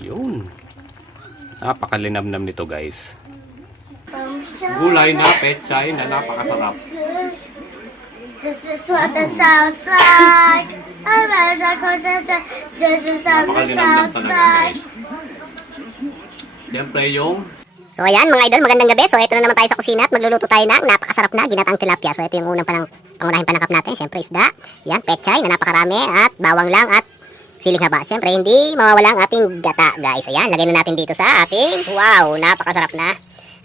Yun. Napakalinamnam nito guys. Gulay na pechay na napakasarap. This is what the sounds like. I'm a concept. This is how the sounds like. Siyempre yung So ayan mga idol, magandang gabi. So ito na naman tayo sa kusina at magluluto tayo ng napakasarap na ginatang tilapia. So ito yung unang panang, pangunahing panangkap natin. Siyempre isda, yan, pechay na napakarami at bawang lang at siling haba. Siyempre hindi mawawala ang ating gata guys. Ayan, lagay na natin dito sa ating, wow, napakasarap na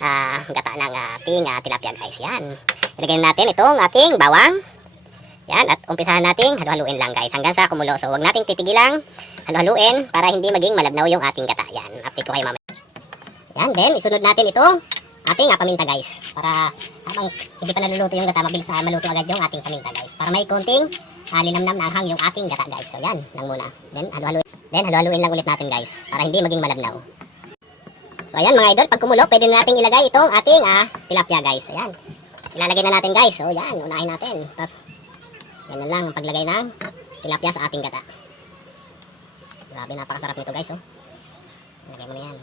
ah, gata ng ating ah, tilapia guys. Yan. Ilagay na natin itong ating bawang. Yan, at umpisahan nating halu-haluin lang guys hanggang sa kumulo. So huwag nating titigilang halu-haluin para hindi maging malabnaw yung ating gata. Yan, update ko kayo mamaya. Yan, then isunod natin itong ating ah, paminta guys. Para habang hindi pa naluluto yung gata, mabilis ah, maluto agad yung ating paminta guys. Para may konting uh, linamnam na anghang yung ating gata guys. So yan, lang muna. Then halu-haluin. Then halu-haluin lang ulit natin guys. Para hindi maging malabnaw. So ayan mga idol, pag kumulo, pwede na nating ilagay itong ating ah, tilapia guys. Ayan. Ilalagay na natin guys. So yan, unahin natin. Tapos, ganun lang ang paglagay ng tilapia sa ating gata. Grabe, napakasarap nito guys. Oh. Lagay mo na yan.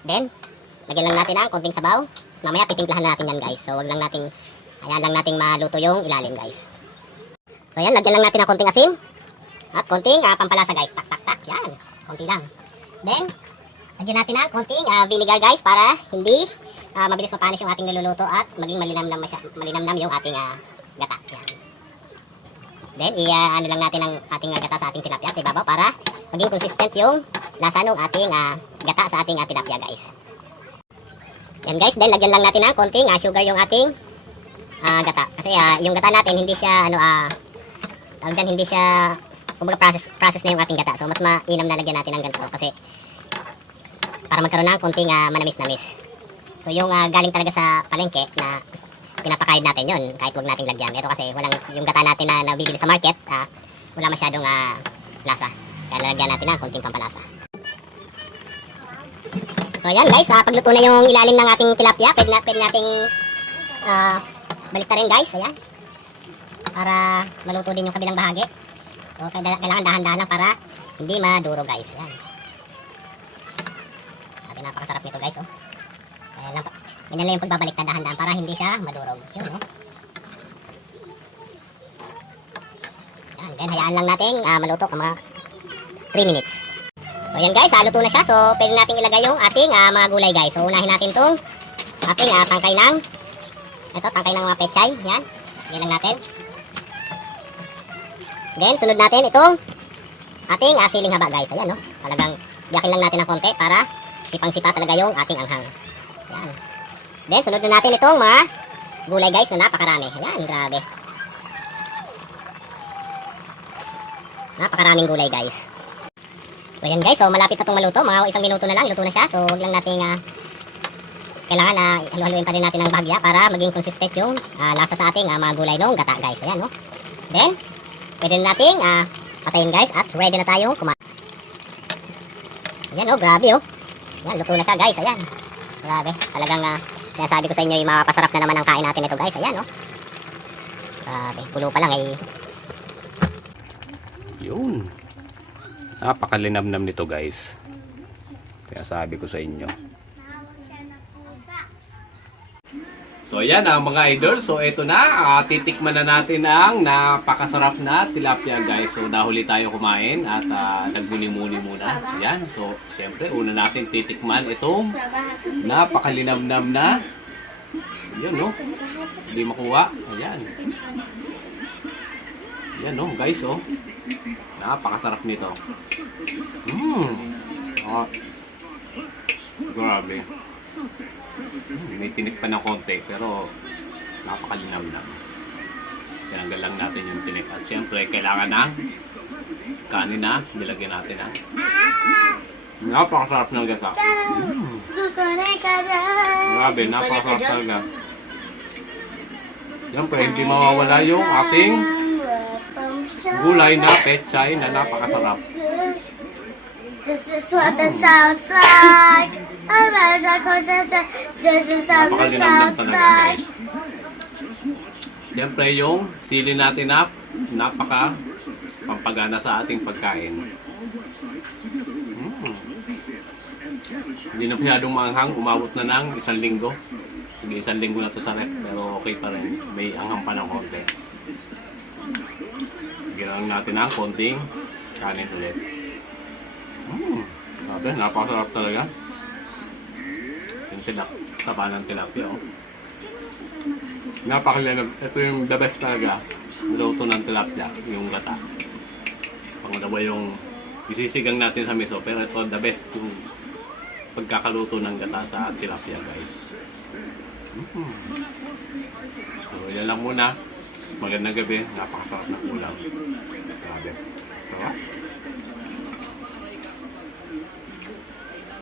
Then, lagyan lang natin ang konting sabaw. Mamaya titimplahan natin yan guys. So, wag lang nating, ayan lang nating maluto yung ilalim guys. So, ayan, lagyan lang natin ang konting asin. At konting ah, pampalasa guys. Tak, tak, tak. Yan. Konti lang. Then, lagyan natin ang konting ah, vinegar guys para hindi ah, mabilis mapanis yung ating niluluto at maging malinamnam, masya, malinamnam yung ating ah, gata. Yan. Then, i-ano lang natin ang ating ah, gata sa ating tilapia sa ibabaw para maging consistent yung lasa ng ating ah, gata sa ating uh, tilapia guys. Yan guys, then lagyan lang natin ng konting ah, sugar yung ating ah, gata. Kasi ah, yung gata natin hindi siya ano ah tawag hindi siya kumbaga process process na yung ating gata. So mas mainam na lagyan natin ng ganito kasi para magkaroon ng konting ah, manamis-namis. So yung ah, galing talaga sa palengke na pinapakain natin yon kahit wag nating lagyan. Ito kasi walang yung gata natin na nabibili sa market, ah, wala masyadong ah, lasa. Kaya lalagyan natin ng konting pampalasa. So ayan guys, ah, pagluto na yung ilalim ng ating tilapia, pwede, na, pwede nating ah, balik guys, ayan. Para maluto din yung kabilang bahagi. So kailangan dahan-dahan lang para hindi maduro guys, ayan. Sabi napakasarap nito guys, oh. Kaya lang, ganyan lang yung pagbabalik na dahan-dahan para hindi siya madurog. Yun, oh. Ayan, then hayaan lang natin ah, maluto ka mga 3 minutes. So yan guys, ah, luto na siya. So pwede natin ilagay yung ating ah, mga gulay guys. So unahin natin tong ating ah, tangkay ng ito, tangkay ng mga pechay. Yan. Lagyan lang natin. Then sunod natin itong ating ah, siling haba guys. Ayan no. Talagang biyakin lang natin ng konti para sipang-sipa talaga yung ating anghang. Yan. Then sunod na natin itong mga gulay guys na napakarami. Ayan, grabe. Napakaraming gulay guys. So yan guys, so malapit na itong maluto. Mga isang minuto na lang, luto na siya. So huwag lang nating ah, kailangan na uh, halu-haluin pa rin natin ng bahagya para maging consistent yung ah, lasa sa ating ah, mga gulay nung gata guys. Ayan, no? Then, pwede na nating ah, patayin guys at ready na tayong kumain. Ayan, oh, grabe oh. Ayan, luto na siya guys. Ayan. Grabe. Talagang, uh, kaya sabi ko sa inyo, yung mapapasarap na naman ang kain natin ito guys. Ayan, oh. Grabe. Pulo pa lang eh. Yun. Napakalinamnam nito guys. Kaya sabi ko sa inyo. So ayan ang mga idol. So ito na. ah, titikman na natin ang napakasarap na tilapia guys. So dahuli tayo kumain at uh, nagmuni-muni muna. Ayan. So siyempre una natin titikman itong napakalinamnam na. Ayan no. Hindi makuha. Ayan. Ayan no guys oh. Napakasarap nito. Mmm. Ah. Grabe. Mm, may tinik pa ng konti pero napakalinaw lang. Tinanggal lang natin yung tinik. At syempre, kailangan ng kanin na nilagyan natin ng napakasarap ng gata. Mm, grabe, napakasarap talaga. Siyempre, hindi mawawala yung ating gulay na pechay na napakasarap. This is what the sounds like. I'm a concept. This is how the guys. Siyempre yung sili natin na napaka pampagana sa ating pagkain. Mm. Hindi na masyadong maanghang, umabot na ng isang linggo. Hindi isang linggo na to sa rep, pero okay pa rin. May anghang pa ng konti. Ginawang natin ang konting kanin ulit. Mm. Sabi, napakasarap talaga. Yung tilak, taba ng tilapia, oh. Napakalinag. Ito yung the best talaga. Luto ng tilapia, yung gata. Pangalawa yung isisigang natin sa miso. Pero ito the best yung pagkakaluto ng gata sa tilapia, guys. Mm. So, yan lang muna. Magandang gabi. Napakasarap na ulam. Grabe. Sarap.